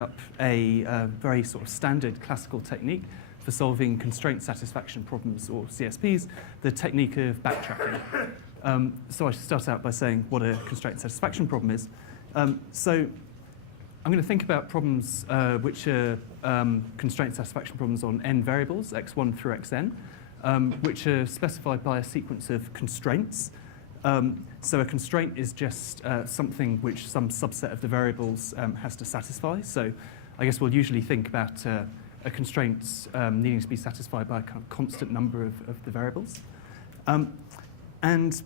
up a very sort of standard classical technique for solving constraint satisfaction problems, or CSPs, the technique of backtracking. So I should start out by saying what a constraint satisfaction problem is. So I'm going to think about problems which are constraint satisfaction problems on n variables, x1 through xn, which are specified by a sequence of constraints. So a constraint is just something which some subset of the variables has to satisfy. So I guess we'll usually think about a constraint needing to be satisfied by a kind of constant number of the variables. And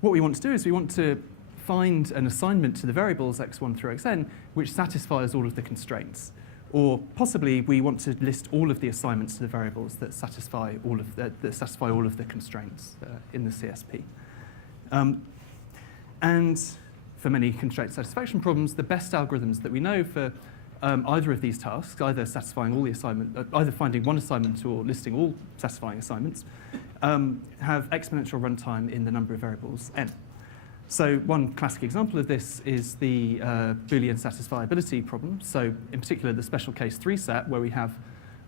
what we want to do is we want to find an assignment to the variables x1 through xn which satisfies all of the constraints. Or possibly we want to list all of the assignments to the variables that satisfy all of the constraints in the CSP. And for many constraint satisfaction problems, the best algorithms that we know for either of these tasks, either satisfying all the assignment, either finding one assignment or listing all satisfying assignments, have exponential runtime in the number of variables n. So one classic example of this is the Boolean satisfiability problem. So in particular, the special case 3-sat, where we have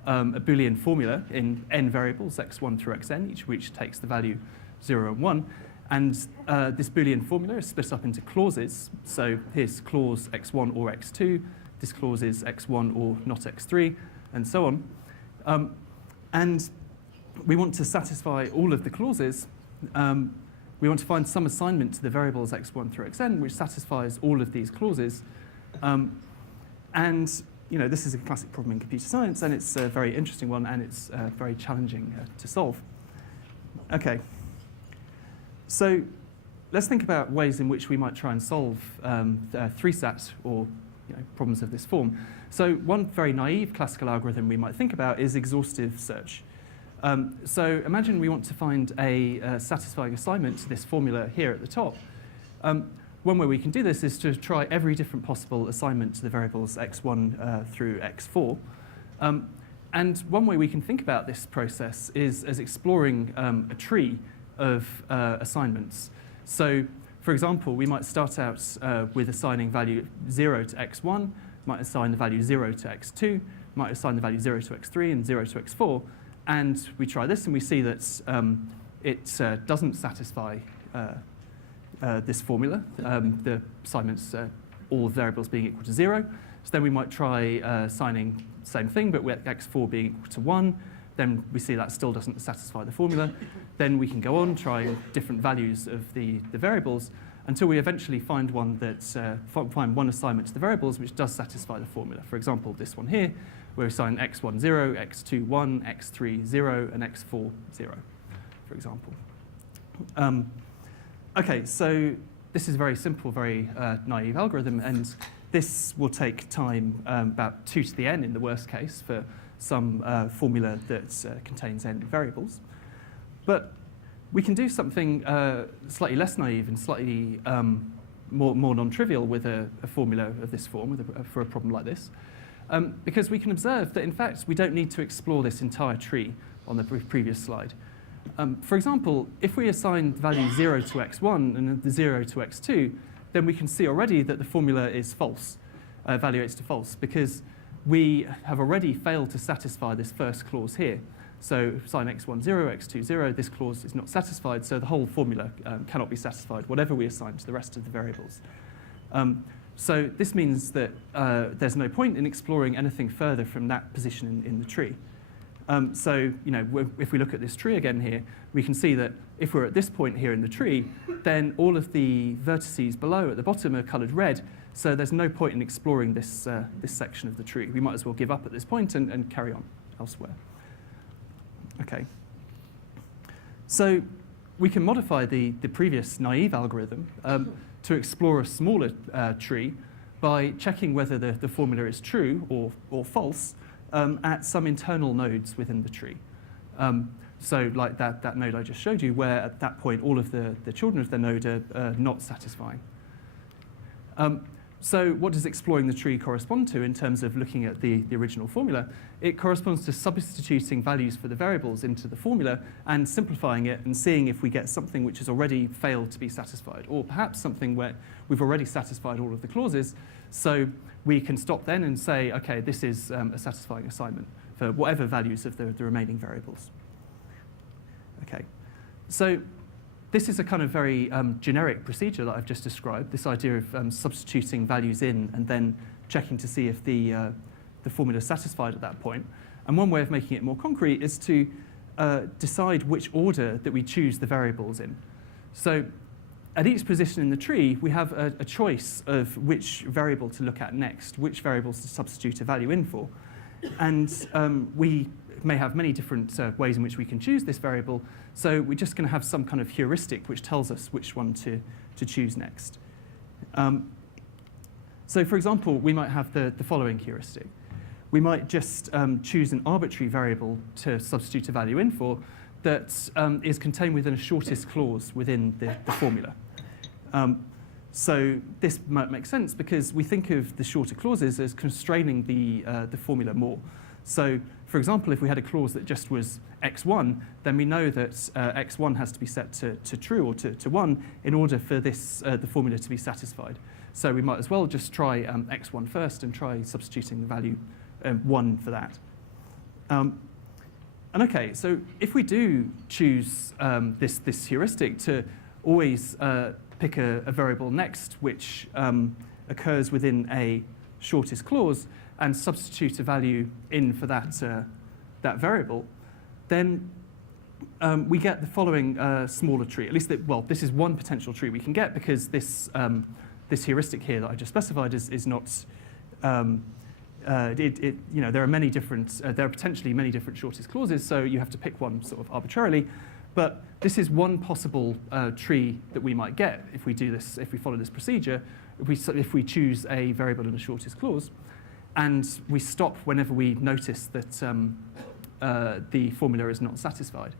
a Boolean formula in n variables, x1 through xn, each of which takes the value 0 and 1. And this Boolean formula is split up into clauses. So here's clause x1 or x2. This clause is x1 or not x3, and so on. And we want to satisfy all of the clauses. We want to find some assignment to the variables x1 through xn which satisfies all of these clauses. And this is a classic problem in computer science, and it's a very interesting one, and it's very challenging to solve. OK. So let's think about ways in which we might try and solve 3-sat or problems of this form. So one very naive classical algorithm we might think about is exhaustive search. So imagine we want to find a satisfying assignment to this formula here at the top. One way we can do this is to try every different possible assignment to the variables x1 through x4. And one way we can think about this process is as exploring a tree of assignments. So for example, we might start out with assigning value 0 to x1, might assign the value 0 to x2, might assign the value 0 to x3 and 0 to x4. And we try this, and we see that it doesn't satisfy this formula, the assignments, all variables being equal to 0. So then we might try assigning the same thing, but with x4 being equal to 1. Then we see that still doesn't satisfy the formula. Then we can go on trying different values of the variables until we eventually find one find one assignment to the variables which does satisfy the formula. For example, this one here, where we assign x1 0, x2 1, x3 0, and x4 0, for example. OK, so this is a very simple, very naive algorithm, and this will take time, about 2 to the n in the worst case, for some formula that contains n variables. But we can do something slightly less naive and slightly more non-trivial with a formula of this form, for a problem like this. Because we can observe that, in fact, we don't need to explore this entire tree on the previous slide. For example, if we assign the value 0 to x1 and the 0 to x2, then we can see already that the formula is false, evaluates to false, because we have already failed to satisfy this first clause here. So assign x1 0, x2 0, this clause is not satisfied, so the whole formula cannot be satisfied, whatever we assign to the rest of the variables. So this means that there's no point in exploring anything further from that position in the tree. So if we look at this tree again here, we can see that if we're at this point here in the tree, then all of the vertices below at the bottom are coloured red. So there's no point in exploring this section of the tree. We might as well give up at this point and carry on elsewhere. OK. So we can modify the previous naive algorithm to explore a smaller tree by checking whether the formula is true or false at some internal nodes within the tree. So like that node I just showed you, where at that point all of the children of the node are not satisfying. So what does exploring the tree correspond to in terms of looking at the original formula? It corresponds to substituting values for the variables into the formula and simplifying it and seeing if we get something which has already failed to be satisfied, or perhaps something where we've already satisfied all of the clauses. So we can stop then and say, OK, this is a satisfying assignment for whatever values of the remaining variables. OK, so this is a kind of very generic procedure that I've just described, this idea of substituting values in and then checking to see if the formula is satisfied at that point. And one way of making it more concrete is to decide which order that we choose the variables in. So at each position in the tree, we have a choice of which variable to look at next, which variables to substitute a value in for. And we may have many different ways in which we can choose this variable. So we're just going to have some kind of heuristic which tells us which one to choose next. So for example, we might have the following heuristic. We might just choose an arbitrary variable to substitute a value in for that is contained within a shortest clause within the formula. So this might make sense because we think of the shorter clauses as constraining the formula more. So for example, if we had a clause that just was x1, then we know that x1 has to be set to true or to 1 in order for this the formula to be satisfied. So we might as well just try x1 first and try substituting the value 1 for that. And OK, so if we do choose this heuristic to always pick a variable next which occurs within a shortest clause and substitute a value in for that variable, then we get the following smaller tree. At least, well, this is one potential tree we can get because this heuristic here that I just specified is not. There are many different. There are potentially many different shortest clauses, so you have to pick one sort of arbitrarily. But this is one possible tree that we might get if we do this. If we follow this procedure, if we choose a variable in the shortest clause, and we stop whenever we notice that the formula is not satisfied,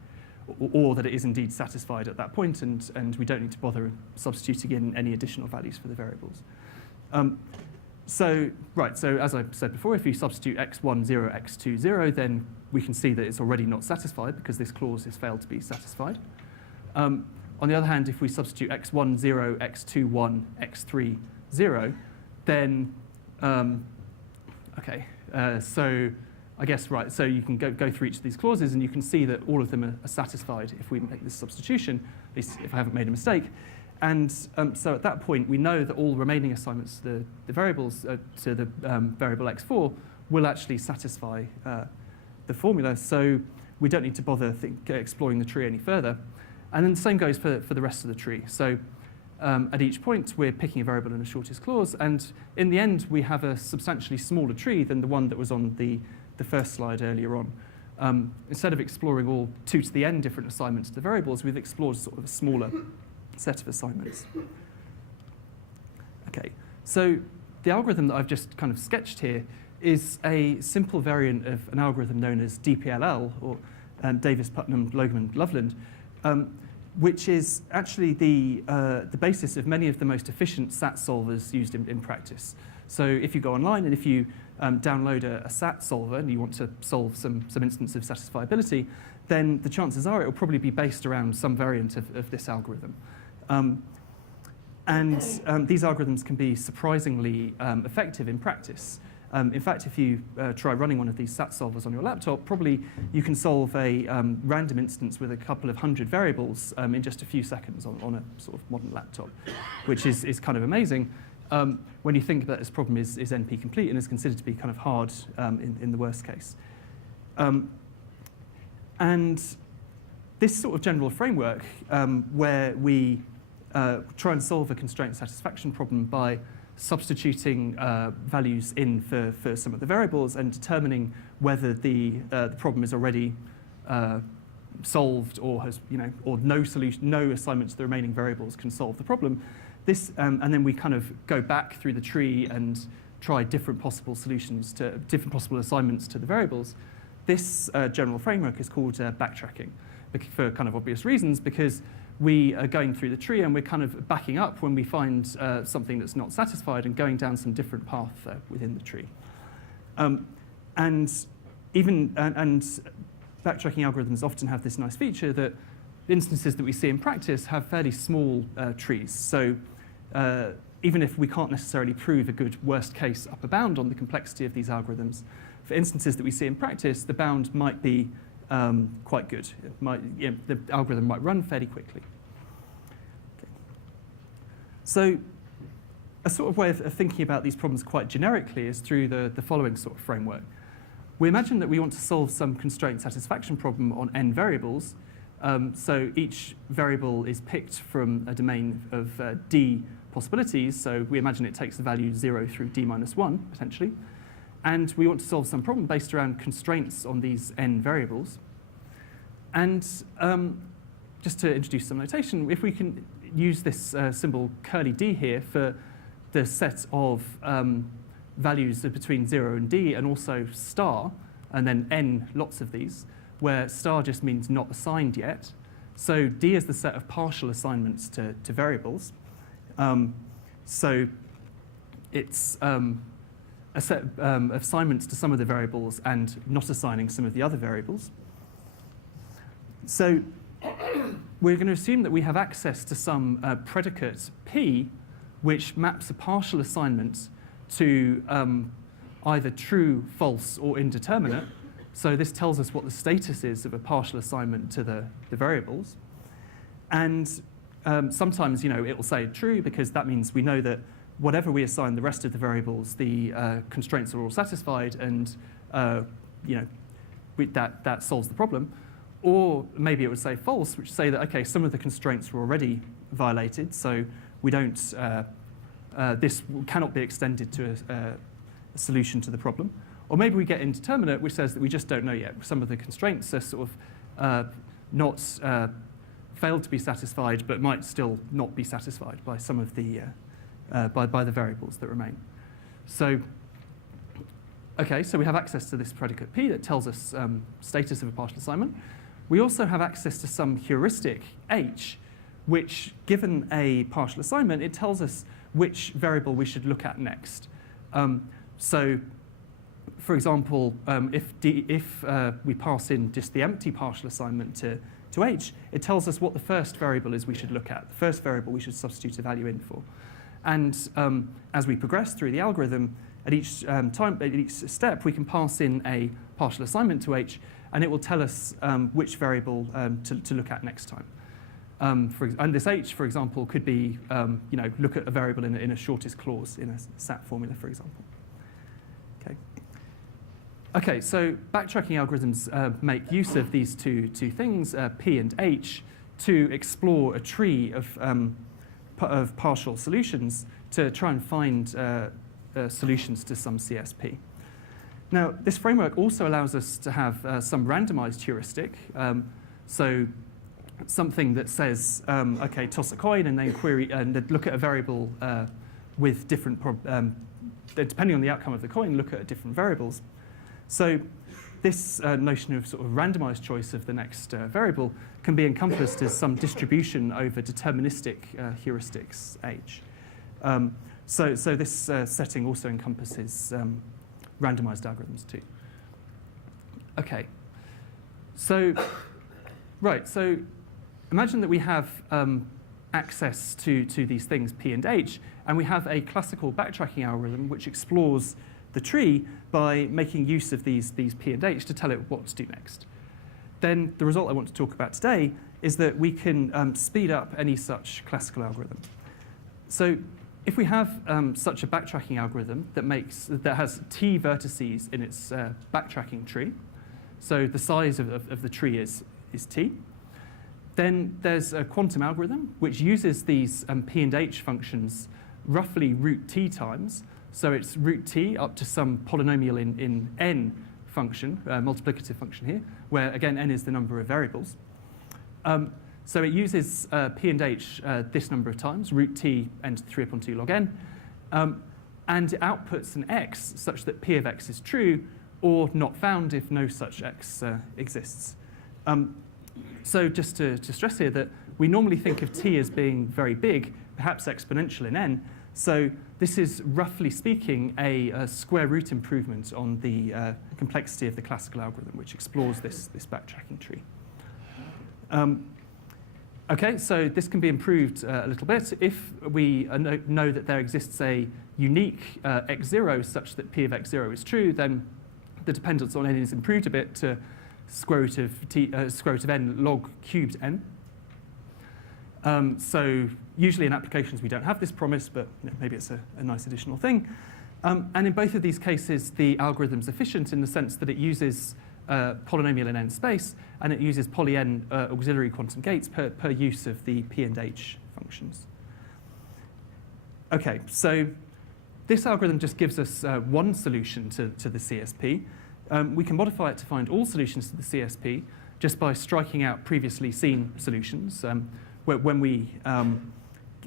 or that it is indeed satisfied at that point, and we don't need to bother substituting in any additional values for the variables. So as I said before, if you substitute x1, 0, x2, 0, then we can see that it's already not satisfied because this clause has failed to be satisfied. On the other hand, if we substitute x1, 0, x2, 1, x3, 0, then, so I guess, so you can go through each of these clauses and you can see that all of them are satisfied if we make this substitution, at least if I haven't made a mistake. And so at that point, we know that all remaining assignments to the variables, to the variable x4, will actually satisfy the formula. So we don't need to bother exploring the tree any further. And then the same goes for the rest of the tree. So at each point, we're picking a variable in the shortest clause. And in the end, we have a substantially smaller tree than the one that was on the first slide earlier on. Instead of exploring all 2 to the n different assignments to the variables, we've explored sort of a smaller set of assignments. OK, so the algorithm that I've just kind of sketched here is a simple variant of an algorithm known as DPLL, or Davis, Putnam, Logeman, Loveland, which is actually the basis of many of the most efficient SAT solvers used in practice. So if you go online and if you download a SAT solver and you want to solve some instance of satisfiability, then the chances are it will probably be based around some variant of this algorithm. These algorithms can be surprisingly effective in practice. In fact, if you try running one of these SAT solvers on your laptop, probably you can solve a random instance with a couple of hundred variables in just a few seconds on a sort of modern laptop, which is kind of amazing when you think that this problem is NP complete and is considered to be kind of hard in the worst case. And this sort of general framework where we try and solve a constraint satisfaction problem by substituting values in for some of the variables and determining whether the problem is already solved or has, or no assignment to the remaining variables can solve the problem. This, and then we kind of go back through the tree and try different possible solutions to different possible assignments to the variables. This general framework is called backtracking for kind of obvious reasons, because we are going through the tree and we're kind of backing up when we find something that's not satisfied and going down some different path within the tree. And backtracking algorithms often have this nice feature that instances that we see in practice have fairly small trees. So even if we can't necessarily prove a good worst-case upper bound on the complexity of these algorithms, for instances that we see in practice, the bound might be quite good. The algorithm might run fairly quickly. Okay. So a sort of way of thinking about these problems quite generically is through the following sort of framework. We imagine that we want to solve some constraint satisfaction problem on n variables. So each variable is picked from a domain of d possibilities. So we imagine it takes the value 0 through d minus 1, potentially. And we want to solve some problem based around constraints on these n variables. And just to introduce some notation, if we can use this symbol curly d here for the set of values between 0 and d, and also star, and then n lots of these, where star just means not assigned yet. So d is the set of partial assignments to variables. So it's a set of assignments to some of the variables and not assigning some of the other variables. So we're going to assume that we have access to some predicate p, which maps a partial assignment to either true, false, or indeterminate. So this tells us what the status is of a partial assignment to the variables. And sometimes, it will say true, because that means we know that whatever we assign the rest of the variables, the constraints are all satisfied, and that solves the problem. Or maybe it would say false, which say that, OK, some of the constraints were already violated, so we don't, this cannot be extended to a solution to the problem. Or maybe we get indeterminate, which says that we just don't know yet. Some of the constraints are sort of not failed to be satisfied, but might still not be satisfied by some of the by the variables that remain. So, OK, so we have access to this predicate p that tells us status of a partial assignment. We also have access to some heuristic h, which, given a partial assignment, it tells us which variable we should look at next. So, for example, if we pass in just the empty partial assignment to h, it tells us what the first variable is we should look at, the first variable we should substitute a value in for. And as we progress through the algorithm, at each step, we can pass in a partial assignment to h, and it will tell us which variable to look at next time. And this h, for example, could be look at a variable in a shortest clause in a SAT formula, for example. Okay, so backtracking algorithms make use of these two things, p and h, to explore a tree of partial solutions to try and find solutions to some CSP. Now, this framework also allows us to have some randomized heuristic. So something that says, OK, toss a coin and then query and look at a variable with different, depending on the outcome of the coin, look at different variables. So this notion of sort of randomized choice of the next variable can be encompassed as some distribution over deterministic heuristics h. So this setting also encompasses randomized algorithms too. OK. So imagine that we have access to these things, p and h, and we have a classical backtracking algorithm which explores the tree by making use of these p and h to tell it what to do next. Then the result I want to talk about today is that we can speed up any such classical algorithm. So if we have such a backtracking algorithm that has t vertices in its backtracking tree, so the size of the tree is t, then there's a quantum algorithm which uses these p and h functions roughly root t times. So it's root t up to some polynomial in n function, multiplicative function here, where, again, n is the number of variables. So it uses p and h this number of times, root t n to the 3 upon 2 log n, and it outputs an x such that p of x is true, or not found if no such x exists. So just to stress here that we normally think of t as being very big, perhaps exponential in n. So this is, roughly speaking, a square root improvement on the complexity of the classical algorithm, which explores this backtracking tree. Okay, so this can be improved a little bit. If we know that there exists a unique x0 such that p of x0 is true, then the dependence on n is improved a bit to square root of n log cubed n. So usually in applications we don't have this promise, but maybe it's a nice additional thing. And in both of these cases, the algorithm's efficient in the sense that it uses polynomial in n space, and it uses poly n auxiliary quantum gates per use of the p and h functions. Okay, so this algorithm just gives us one solution to the CSP. We can modify it to find all solutions to the CSP just by striking out previously seen solutions. When we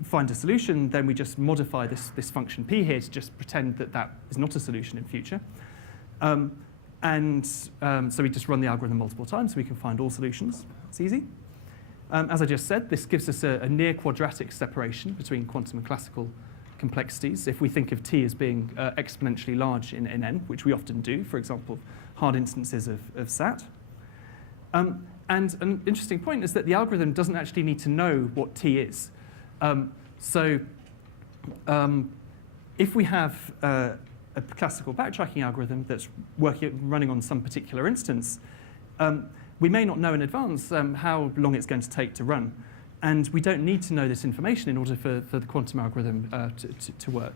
find a solution, then we just modify this function p here to just pretend that that is not a solution in future. So we just run the algorithm multiple times so we can find all solutions. It's easy. As I just said, this gives us a near quadratic separation between quantum and classical complexities if we think of t as being exponentially large in n, which we often do, for example, hard instances of SAT. And an interesting point is that the algorithm doesn't actually need to know what t is. If we have a classical backtracking algorithm that's running on some particular instance, we may not know in advance how long it's going to take to run. And we don't need to know this information in order for the quantum algorithm to work,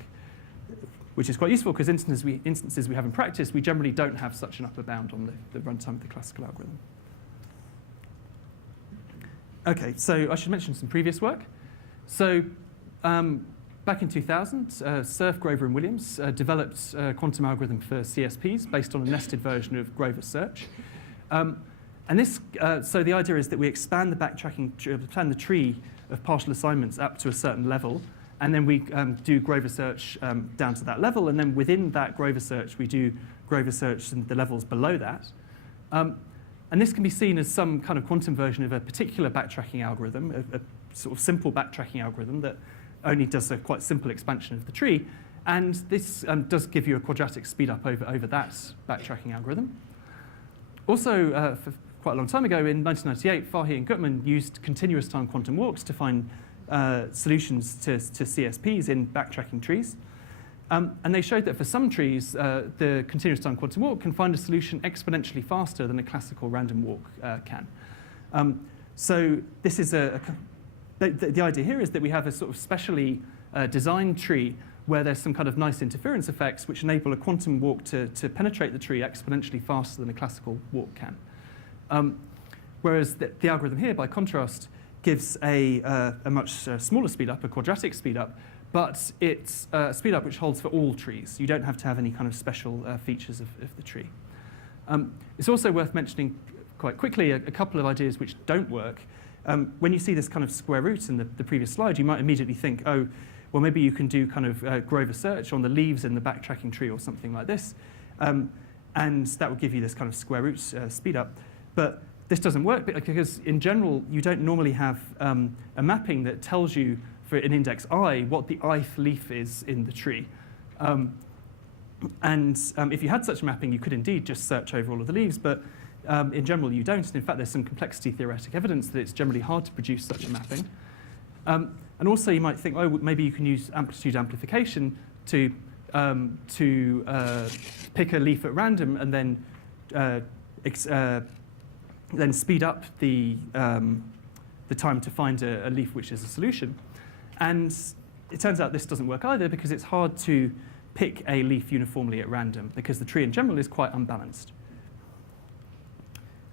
which is quite useful because instances we have in practice, we generally don't have such an upper bound on the runtime of the classical algorithm. OK, so I should mention some previous work. So back in 2000, Cerf, Grover, and Williams developed a quantum algorithm for CSPs based on a nested version of Grover's search. So the idea is that we expand the tree of partial assignments up to a certain level, and then we do Grover search down to that level, and then within that Grover search, we do Grover search in the levels below that. And this can be seen as some kind of quantum version of a particular backtracking algorithm, a sort of simple backtracking algorithm that only does a quite simple expansion of the tree. And this does give you a quadratic speedup over that backtracking algorithm. Also, for quite a long time ago, in 1998, Fahy and Gutman used continuous time quantum walks to find solutions to CSPs in backtracking trees. And they showed that for some trees, the continuous time quantum walk can find a solution exponentially faster than a classical random walk can. So this is the idea here is that we have a sort of specially designed tree where there's some kind of nice interference effects which enable a quantum walk to penetrate the tree exponentially faster than a classical walk can. Whereas the algorithm here, by contrast, gives a much smaller speedup, a quadratic speedup, but it's a speedup which holds for all trees. You don't have to have any kind of special features of the tree. It's also worth mentioning quite quickly a couple of ideas which don't work. When you see this kind of square root in the previous slide, you might immediately think, oh, well, maybe you can do kind of Grover search on the leaves in the backtracking tree or something like this. And that would give you this kind of square root speedup. But this doesn't work because, in general, you don't normally have a mapping that tells you, for an index I, what the ith leaf is in the tree. If you had such a mapping, you could indeed just search over all of the leaves. But in general, you don't. And in fact, there's some complexity theoretic evidence that it's generally hard to produce such a mapping. And also, you might think, oh, maybe you can use amplitude amplification to pick a leaf at random and then speed up the time to find a leaf which is a solution. And it turns out this doesn't work either because it's hard to pick a leaf uniformly at random because the tree in general is quite unbalanced.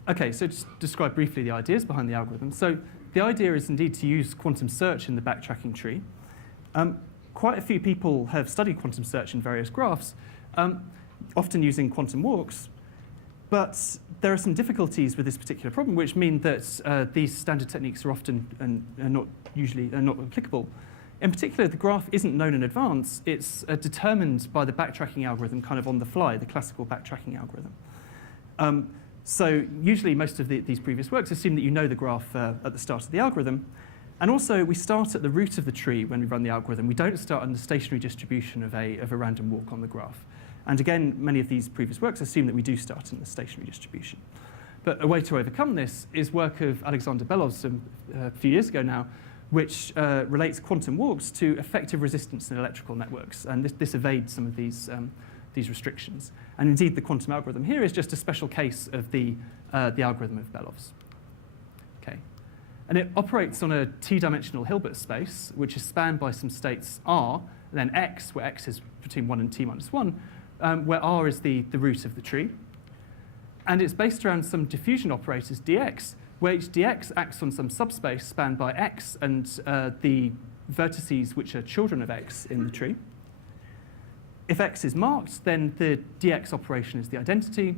OK, so just describe briefly the ideas behind the algorithm. So the idea is indeed to use quantum search in the backtracking tree. Quite a few people have studied quantum search in various graphs, often using quantum walks. But there are some difficulties with this particular problem, which mean that these standard techniques are often not applicable. In particular, the graph isn't known in advance. It's determined by the backtracking algorithm kind of on the fly, the classical backtracking algorithm. So usually most of these previous works assume that you know the graph at the start of the algorithm. And also, we start at the root of the tree when we run the algorithm. We don't start on the stationary distribution of a random walk on the graph. And again, many of these previous works assume that we do start in the stationary distribution. But a way to overcome this is work of Alexander Belovs a few years ago now, which relates quantum walks to effective resistance in electrical networks. And this evades some of these restrictions. And indeed, the quantum algorithm here is just a special case of the algorithm of Belovs. Okay. And it operates on a t-dimensional Hilbert space, which is spanned by some states R, and then X, where X is between 1 and t minus 1, where R is the root of the tree. And it's based around some diffusion operators, dx, where each dx acts on some subspace spanned by X and the vertices which are children of X in the tree. If X is marked, then the dx operation is the identity.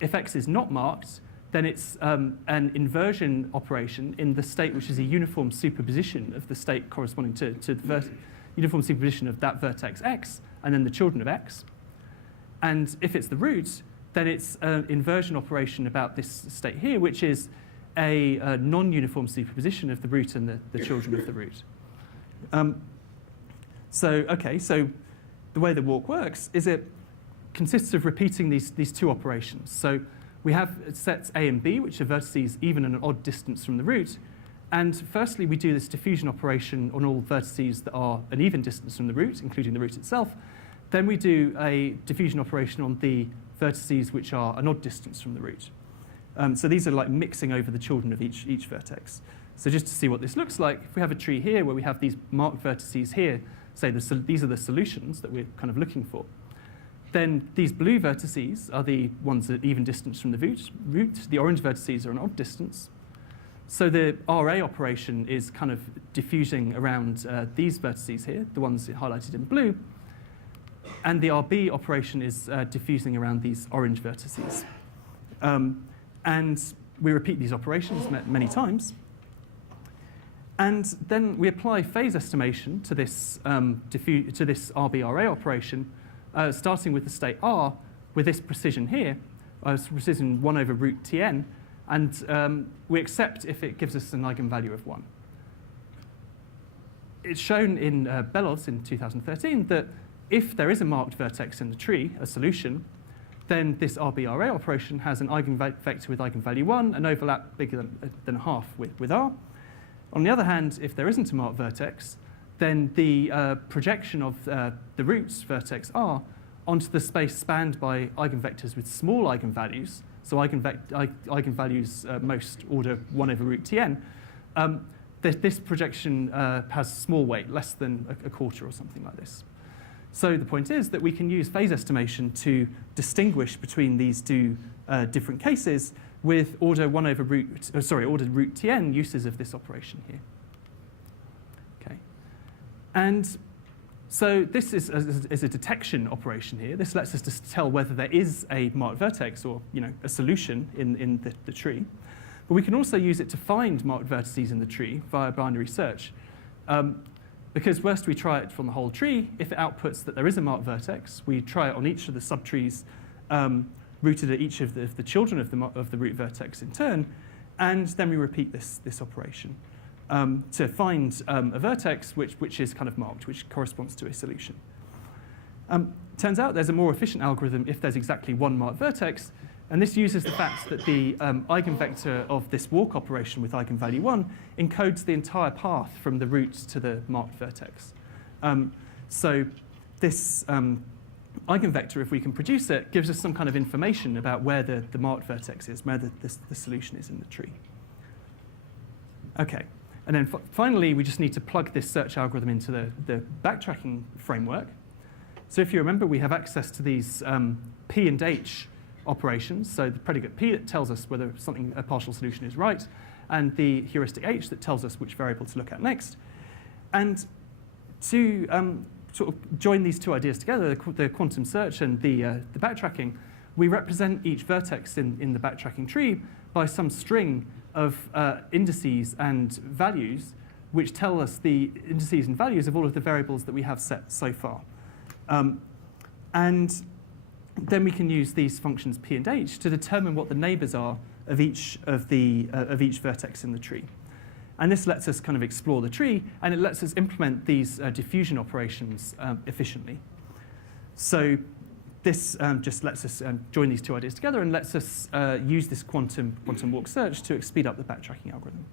If X is not marked, then it's an inversion operation in the state which is a uniform superposition of the state corresponding to the uniform superposition of that vertex X, and then the children of X. And if it's the root, then it's an inversion operation about this state here, which is a non-uniform superposition of the root and the children of the root. So the way the walk works is it consists of repeating these two operations. So we have sets A and B, which are vertices even and an odd distance from the root. And firstly, we do this diffusion operation on all vertices that are an even distance from the root, including the root itself. Then we do a diffusion operation on the vertices which are an odd distance from the root. So these are like mixing over the children of each vertex. So just to see what this looks like, if we have a tree here where we have these marked vertices here, say these are the solutions that we're kind of looking for, then these blue vertices are the ones at even distance from the root. The orange vertices are an odd distance. So the RA operation is kind of diffusing around these vertices here, the ones highlighted in blue. And the RB operation is diffusing around these orange vertices. And we repeat these operations many times. And then we apply phase estimation to this RB-RA operation, starting with the state R with this precision here, precision 1 over root Tn, and we accept if it gives us an eigenvalue of 1. It's shown in Belovs in 2013 that if there is a marked vertex in the tree, a solution, then this RB-RA operation has an eigenvector with eigenvalue 1, an overlap bigger than half with R. On the other hand, if there isn't a marked vertex, then the projection of the roots, vertex R, onto the space spanned by eigenvectors with small eigenvalues, so eigenvalues most order 1 over root Tn, this projection has small weight, less than a quarter or something like this. So the point is that we can use phase estimation to distinguish between these two different cases with order 1 over root, ordered root Tn uses of this operation here. Okay, and so this is a detection operation here. This lets us just tell whether there is a marked vertex or a solution in the tree. But we can also use it to find marked vertices in the tree via binary search. Because first we try it from the whole tree. If it outputs that there is a marked vertex, we try it on each of the subtrees rooted at each of the children of the root vertex in turn, and then we repeat this operation to find a vertex which is kind of marked, which corresponds to a solution. Turns out there's a more efficient algorithm if there's exactly one marked vertex, and this uses the fact that the eigenvector of this walk operation with eigenvalue 1 encodes the entire path from the root to the marked vertex. So this eigenvector, if we can produce it, gives us some kind of information about where the marked vertex is, where the solution is in the tree. Okay, and then finally, we just need to plug this search algorithm into the backtracking framework. So if you remember, we have access to these P and H operations, so the predicate P that tells us whether a partial solution is right, and the heuristic H that tells us which variable to look at next. And to sort of join these two ideas together, the quantum search and the backtracking, we represent each vertex in the backtracking tree by some string of indices and values, which tell us the indices and values of all of the variables that we have set so far. And then we can use these functions P and H to determine what the neighbors are of each vertex in the tree. And this lets us kind of explore the tree, and it lets us implement these diffusion operations efficiently. So this just lets us join these two ideas together and lets us use this quantum walk search to speed up the backtracking algorithm.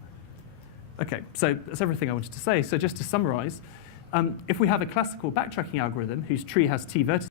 OK, so that's everything I wanted to say. So just to summarize, if we have a classical backtracking algorithm whose tree has t vertices,